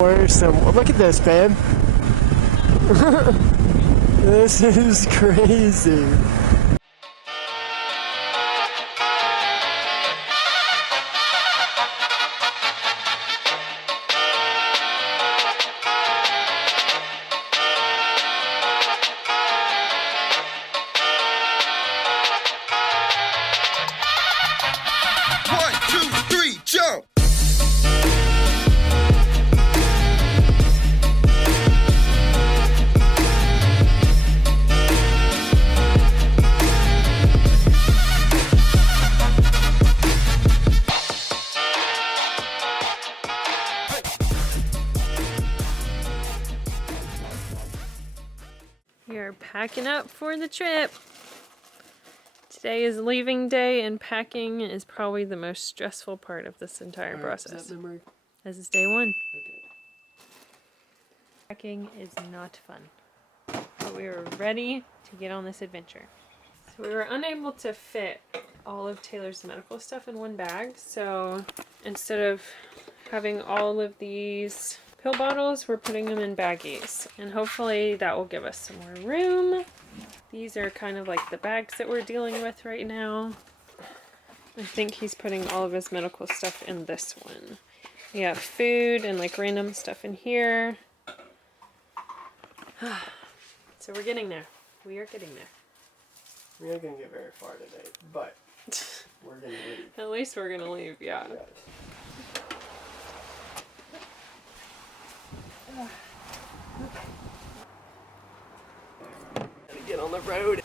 Worse than, look at this, babe. This is crazy. Packing up for the trip. Today is leaving day, and packing is probably the most stressful part of this entire process. This is day one. Okay. Packing is not fun, but we were ready to get on this adventure. So we were unable to fit all of Taylor's medical stuff in one bag, so instead of having all of these pill bottles, we're putting them in baggies, and hopefully that will give us some more room. These are kind of like the bags that we're dealing with right now. I think he's putting all of his medical stuff in this one. We have food and like random stuff in here. So we're getting there. We are getting there. We ain't gonna get very far today, but we're gonna leave. At least we're gonna leave, yeah. Yes. Gotta get on the road.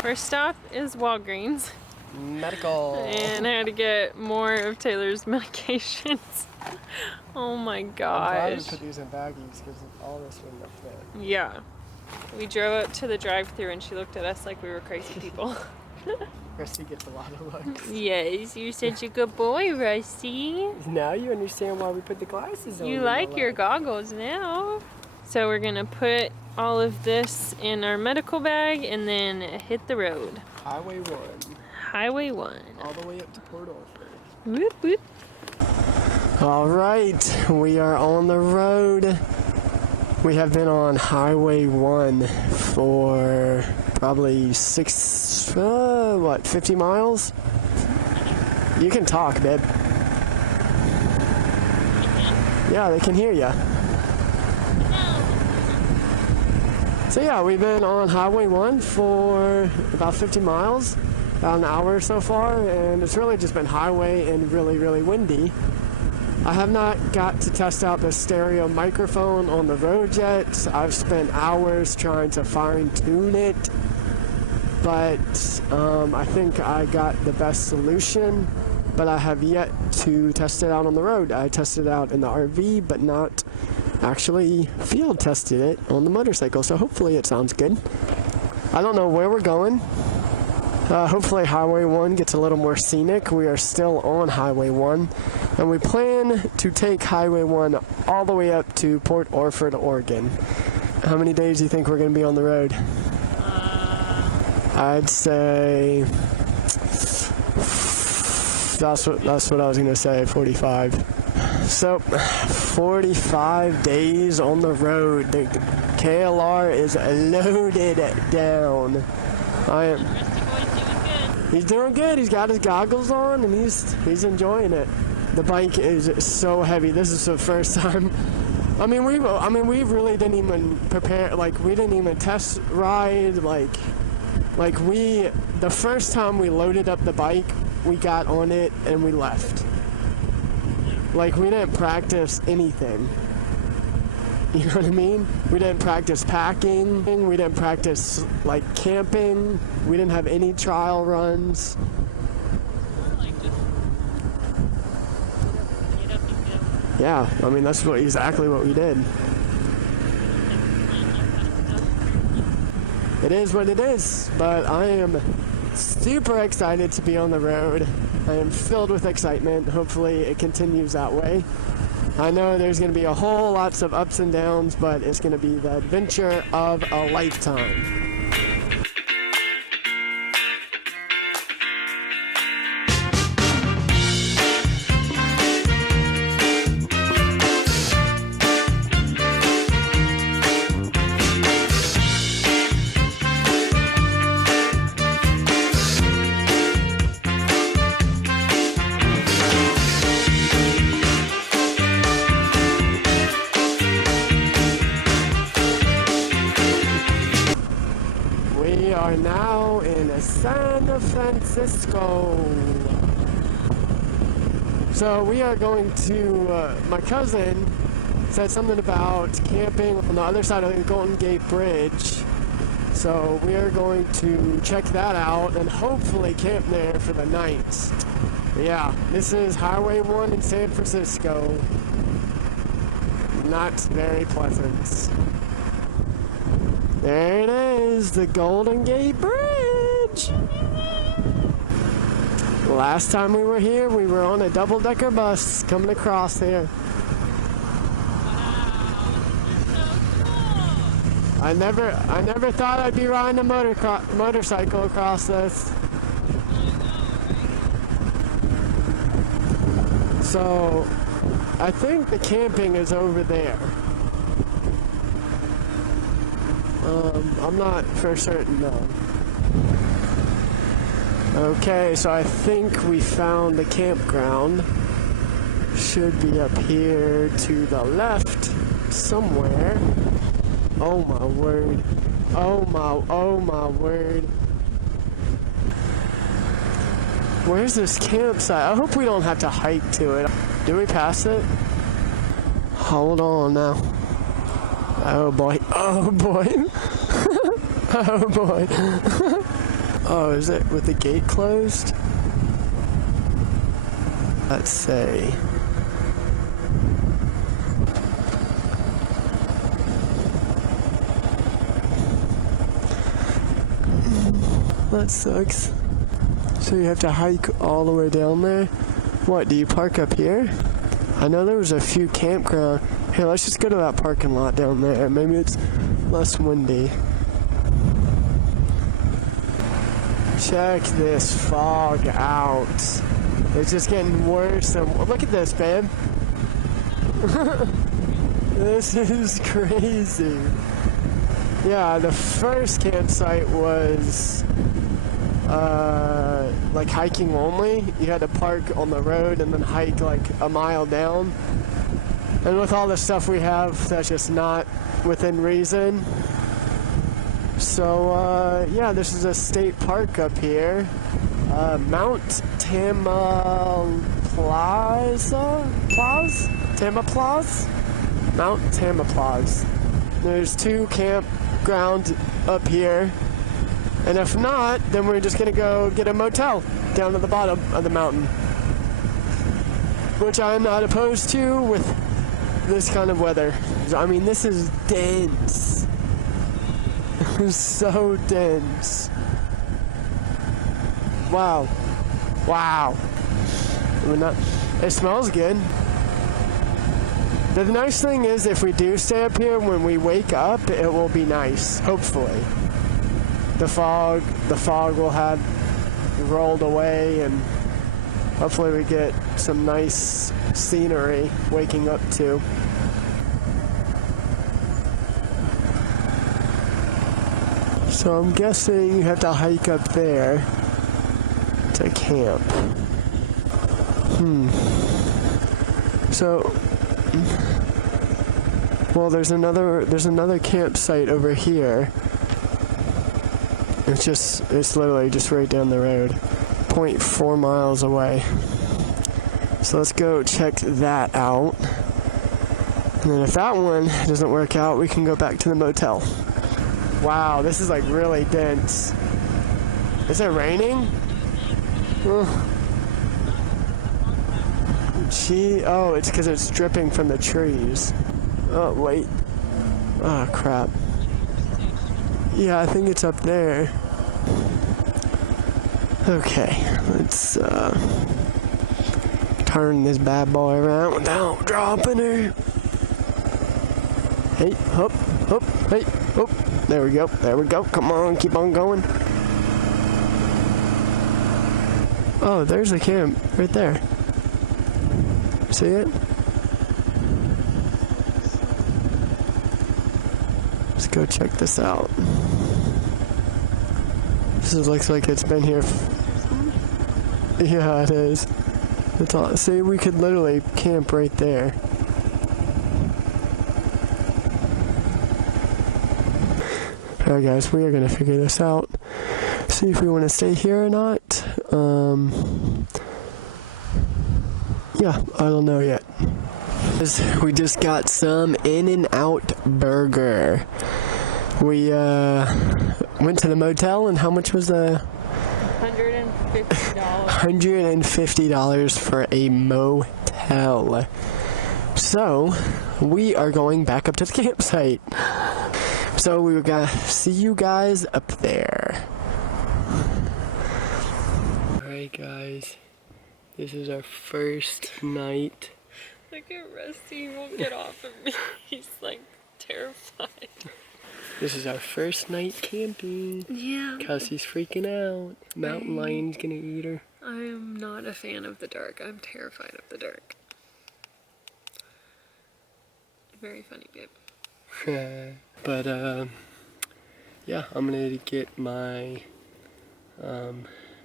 First stop is Walgreens. Medical. And I had to get more of Taylor's medications. Oh my gosh. I'm glad to put these in baggies because all this wouldn't have fit. Yeah. We drove up to the drive-thru and she looked at us like we were crazy people. Kristy gets a lot of looks. Yes, you're such a good boy, Rusty. Now you understand why we put the glasses on. You like your goggles now. So we're gonna put all of this in our medical bag and then hit the road. Highway 1. Highway 1. All the way up to Port Orford. Whoop, whoop. All right, we are on the road. We have been on Highway 1 for probably 50 miles? You can talk, babe. Yeah, they can hear you. So yeah, we've been on Highway 1 for about 50 miles, about an hour so far, and it's really just been highway and really, really windy. I have not got to test out the stereo microphone on the road yet. I've spent hours trying to fine-tune it, but I think I got the best solution, but I have yet to test it out on the road. I tested it out in the RV, but not actually field tested it on the motorcycle, so hopefully it sounds good. I don't know where we're going. Hopefully Highway 1 gets a little more scenic. We are still on Highway 1, and we plan to take Highway 1 all the way up to Port Orford, Oregon. How many days do you think we're going to be on the road? I'd say that's what I was going to say, 45. So, 45 days on the road. The KLR is loaded down. He's doing good. He's got his goggles on and he's enjoying it. The bike is so heavy. This is the first time. I mean, we really didn't even prepare. Like, we didn't even test ride. The first time we loaded up the bike, we got on it and we left. Like, we didn't practice anything. You know what I mean? We didn't practice packing. We didn't practice, like, camping. We didn't have any trial runs. Yeah, I mean, that's exactly what we did. it is what it is. But I am super excited to be on the road. I am filled with excitement. Hopefully it continues that way. I know there's going to be a whole lots of ups and downs, but it's going to be the adventure of a lifetime. We are now in San Fransisco. So we are going to, my cousin said something about camping on the other side of the Golden Gate Bridge. So we are going to check that out and hopefully camp there for the night. Yeah, this is Highway 1 in San Francisco. Not very pleasant. There it is, the Golden Gate Bridge. Last time we were here, we were on a double-decker bus coming across here. I never thought I'd be riding a motorcycle across this. So, I think the camping is over there. I'm not for certain though. Okay, so I think we found the campground. Should be up here to the left somewhere. Oh my word. Oh my word. Where's this campsite? I hope we don't have to hike to it. Do we pass it? Hold on now. Oh boy. Oh boy. Oh boy. Oh, is it with the gate closed? Let's see. That sucks. So you have to hike all the way down there? What, do you park up here? I know there was a few campground. Here, let's just go to that parking lot down there. Maybe it's less windy. Check this fog out. It's just getting worse. And look at this, babe. This is crazy. Yeah, the first campsite was like hiking only. You had to park on the road and then hike like a mile down. And with all the stuff we have, that's just not within reason. So, yeah, this is a state park up here. Mount Tamalpais? Mount Tamalpais. There's 2 campgrounds up here. And if not, then we're just going to go get a motel down at the bottom of the mountain. Which I'm not opposed to with this kind of weather. I mean, this is dense. So dense. Wow. Wow. It smells good. The nice thing is if we do stay up here, when we wake up, it will be nice, hopefully. The fog will have rolled away and hopefully we get some nice scenery waking up to. So I'm guessing you have to hike up there to camp. So, well, there's another campsite over here. It's literally just right down the road, 0.4 miles away. So let's go check that out. And then if that one doesn't work out, we can go back to the motel. Wow, this is like really dense. Is it raining? Oh, it's because it's dripping from the trees. Oh, wait. Oh, crap. Yeah, I think it's up there. Okay, let's turn this bad boy around without dropping her. Hey, hop, hop, hey, hop. There we go. Come on, keep on going. Oh, there's a camp right there. See it? Let's go check this out. This looks like it's been here. Yeah, it is. It's all, see, we could literally camp right there. Alright guys, we are going to figure this out. See if we want to stay here or not. Yeah, I don't know yet. We just got some In-N-Out burger. We went to the motel, and how much was the... $150. $150 for a motel. So, we are going back up to the campsite. So, we gotta see you guys up there. Alright guys, this is our first night. Look at Rusty, he won't get off of me. He's like terrified. This is our first night camping. Yeah. Because he's freaking out. Mountain lion's gonna eat her. I am not a fan of the dark. I'm terrified of the dark. Very funny, babe. But, yeah, I'm gonna get my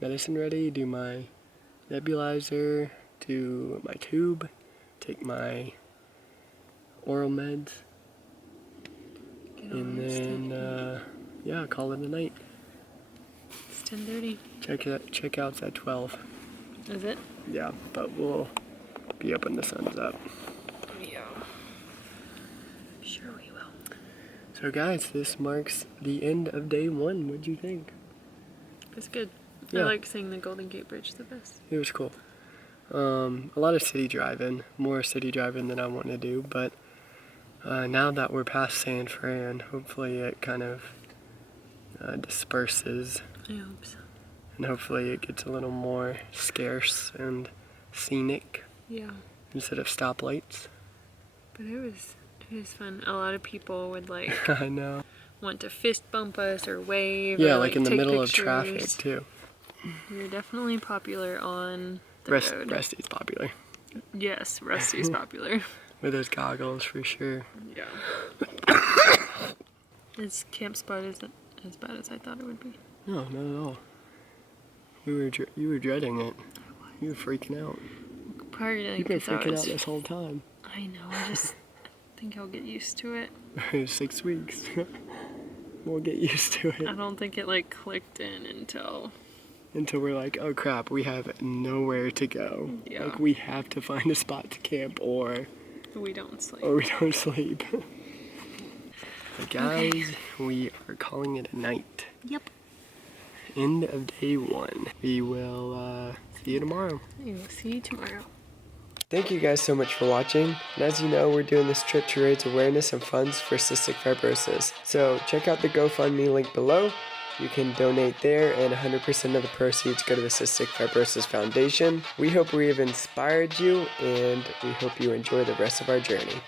medicine ready, do my nebulizer, do my tube, take my oral meds, and then, yeah, call it a night. It's 10:30. Checkout's at 12. Is it? Yeah, but we'll be up when the sun's up. Yeah. Sure we will. So guys, this marks the end of day 1. What'd you think? It's good. Yeah. I like seeing the Golden Gate Bridge the best. It was cool. A lot of city driving, more city driving than I want to do, but now that we're past San Fran, hopefully it kind of disperses. I hope so. And hopefully it gets a little more scarce and scenic. Yeah. Instead of stoplights. But it was fun. A lot of people would like I know. want to fist bump us or wave. Yeah, or, like in the take middle pictures. of traffic too. We were definitely popular on the road. Rusty's popular. Yes, Rusty's popular. With those goggles for sure. Yeah. This camp spot isn't as bad as I thought it would be. No, not at all. You were dreading it. You were freaking out. Probably You've been freaking out this whole time. I know. I just think I'll get used to it. 6 weeks. We'll get used to it. I don't think it like clicked in until we're like, oh crap, we have nowhere to go. Yeah. Like we have to find a spot to camp or we don't sleep. But guys, we are calling it a night. Yep. End of day 1. We will see you tomorrow. We will see you tomorrow. Thank you guys so much for watching. And as you know, we're doing this trip to raise awareness and funds for cystic fibrosis. So check out the GoFundMe link below. You can donate there, and 100% of the proceeds go to the Cystic Fibrosis Foundation. We hope we have inspired you, and we hope you enjoy the rest of our journey.